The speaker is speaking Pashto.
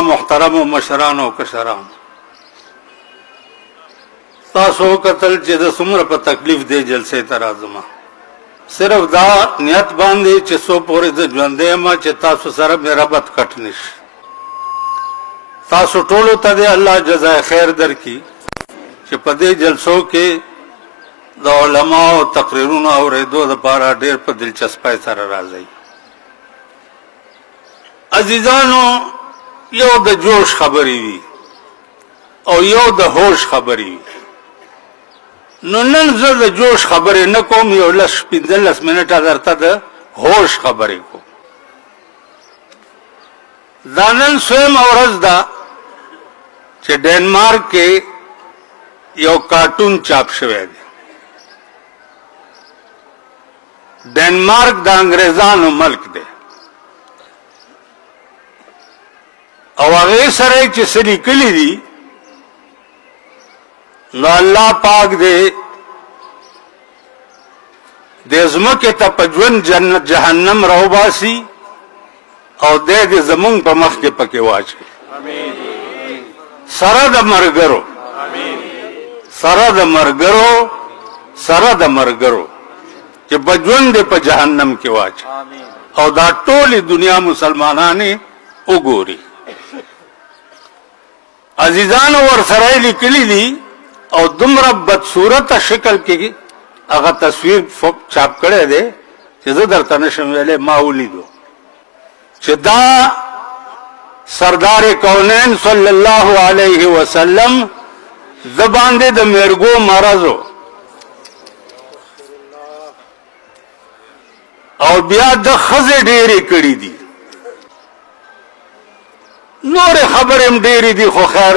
محترم و مشران او کشران تاسو قتل چې د څومره په تکلیف دی جلسه ته راځم صرف دا نیت باندې چې سو پورې د ژوندې ما چې تاسو سره مې ربط کټ نشي تاسو ټولو ته دې الله جزای خیر درکړي چې په دې جلسو کې د علماء او تقریرونو اورېدو لپاره ډېر په دلچسپۍ سره راځي عزیزانو یو د جوش خبرې وي او یو د هوش خبرې وي نو نن زه د جوش خبرې نه کوم یو 15 منټه درته د هوش خبرې کوم دا نن سویم ورځ ده چې ډنمارک کې یو کارټون چاپ شوی دی ډنمارک د انګریزانو ملک دی او هغه سره چې څه لیکلي دي نو الله پاک دې د ځمکې ته په ژوند جنت جهنم راوباسي او دې زمونږ په مخ کې پکې واچوي سره د مرګرو سره د مرګرو چې په ژوند په جهنم کې واچوي او دا ټولې دنیا مسلمانانې وګوري عزیزانو ورسره لیکلي دي او دومره بدصورته شکل کې هغه تصویر چاپ کړی دی چې زه درته نشم ویلی ما ولیدو چې دا سردار کونین صلی الله علیه وسلم د باندې د مرګو مرضو او بیا د ښځې ډېرې کړي دي نورې خبرې هم ډېرې دي خو خیر